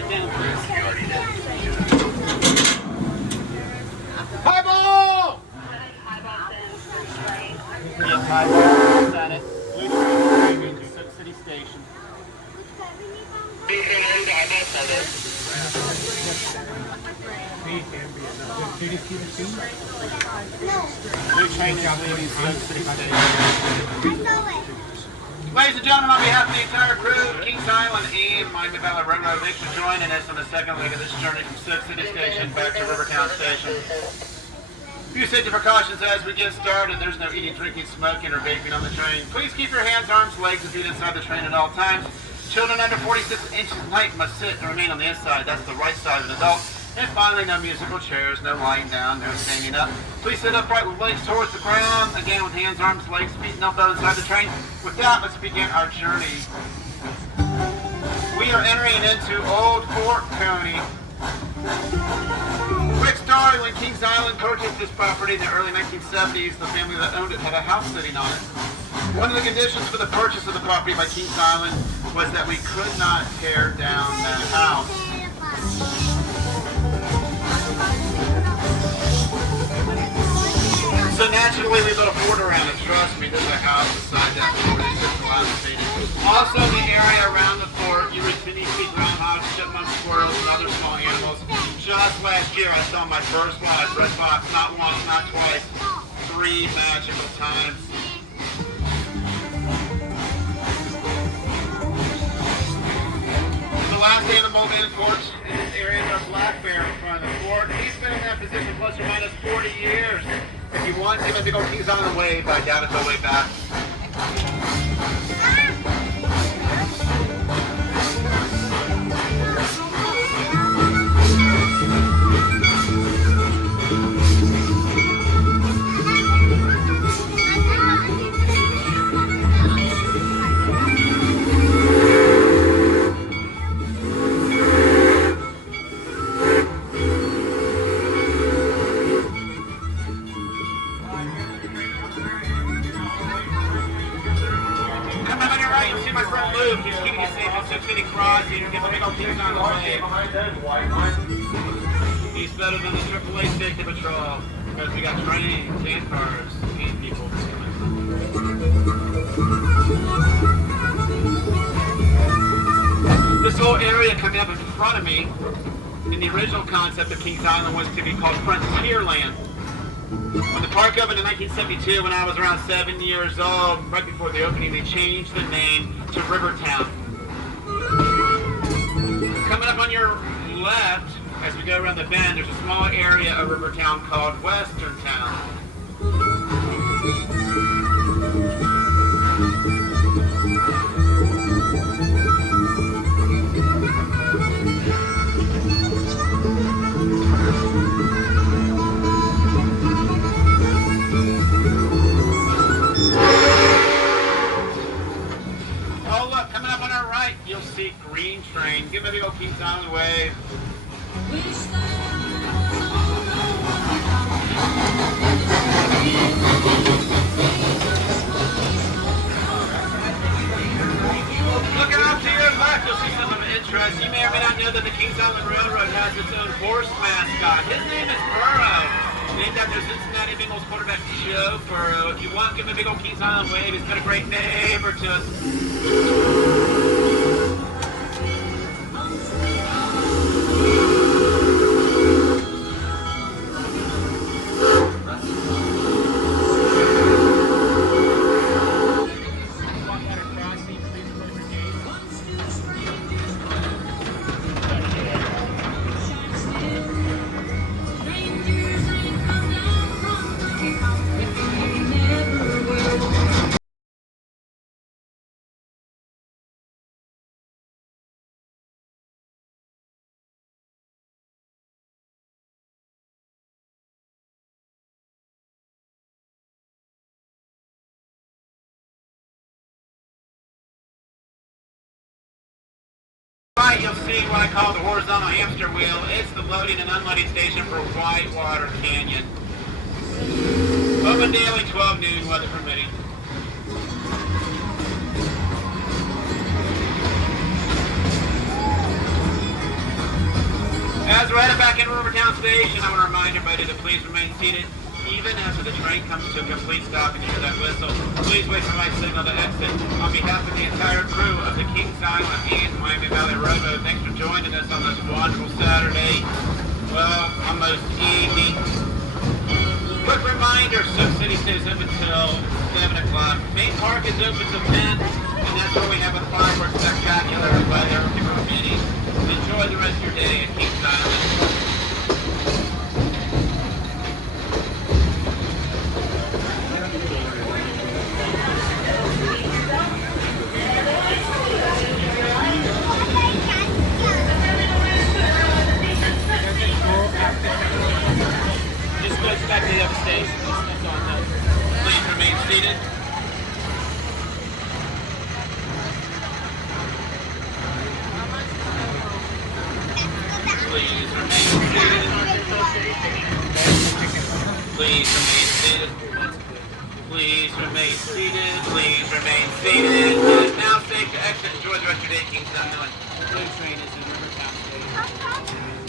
sit down, please. Highball! Yes, highball, Senate. Soap City Station. Blue train is leaving Soap City Station. Ladies and gentlemen, on behalf of the entire crew, Kings Island and Miami Valley Railroad, thanks for joining us on the second leg of this journey from Soap City Station back to Rivertown Station. A few safety precautions as we get started. There's no eating, drinking, smoking, or vaping on the train. Please keep your hands, arms, legs, and feet inside the train at all times. Children under 46 inches in height must sit and remain on the inside. That's the right side of an adult. And finally, no musical chairs, no lying down, no standing up. Please sit upright with legs towards the ground. Again, with hands, arms, legs, feet, and elbows inside the train. With that, let's begin our journey. We are entering into Old Fort Coney. Quick story, when Kings Island purchased this property in the early 1970s, the family that owned it had a house sitting on it. One of the conditions for the purchase of the property by Kings Island was that we could not tear down that house. So naturally, we built a fort around it. Trust me, there's a house beside that fort. It's just dilapidated. Also, in the area around the fort, you routinely see groundhogs, chipmunks, squirrels, and other small animals. Just last year, I saw my first live red fox, not once, not twice, 3 magical times. The last animal in fort in this area is our black bear in front of the fort. He's been in that position plus or minus 40 years. If you want him to go Kings Island wave, I doubt if he'll way back. He's better than the AAA safety patrol because we got trains and cars and people. This whole area coming up in front of me, in the original concept of Kings Island, was to be called Frontierland. When the park opened in 1972, when I was around 7 years old, right before the opening, they changed the name to Rivertown. Coming up on your left, as we go around the bend, there's a small area of Rivertown called Western Town. Oh look, coming up on our right, you'll see Green Train. Give it a big old Kings Island wave. Looking up to your left, you'll see something of interest. You may or may not know that the Kings Island Railroad has its own horse mascot. His name is Burrow, named after Cincinnati Bengals quarterback Joe Burrow. If you want, give him a big old Kings Island wave. He's been a great neighbor to us. Right, you'll see what I call the horizontal hamster wheel. It's the loading and unloading station for Whitewater Canyon. Open daily, 12 noon, weather permitting. As we're headed back into Rivertown Station, I want to remind everybody to please remain seated. Even after the train comes to a complete stop and you hear that whistle, please wait for my signal to exit. On behalf of the entire crew of the Kings Island and Miami Valley Railroad, thanks for joining us on this wonderful Saturday. Well, almost evening. Quick reminder, Soak City stays open until 7 o'clock. Main Park is open till 10, and that's where we have a fireworks spectacular weather permitting. Enjoy the rest of your day at Kings Island. Just go back to the other station. That's all I know. Please remain seated. Please remain seated. Please remain seated. Please remain seated. Please remain seated. It is now safe to exit. Enjoy the rest of your day, Kings Island. The blue train is in Rivertown Station.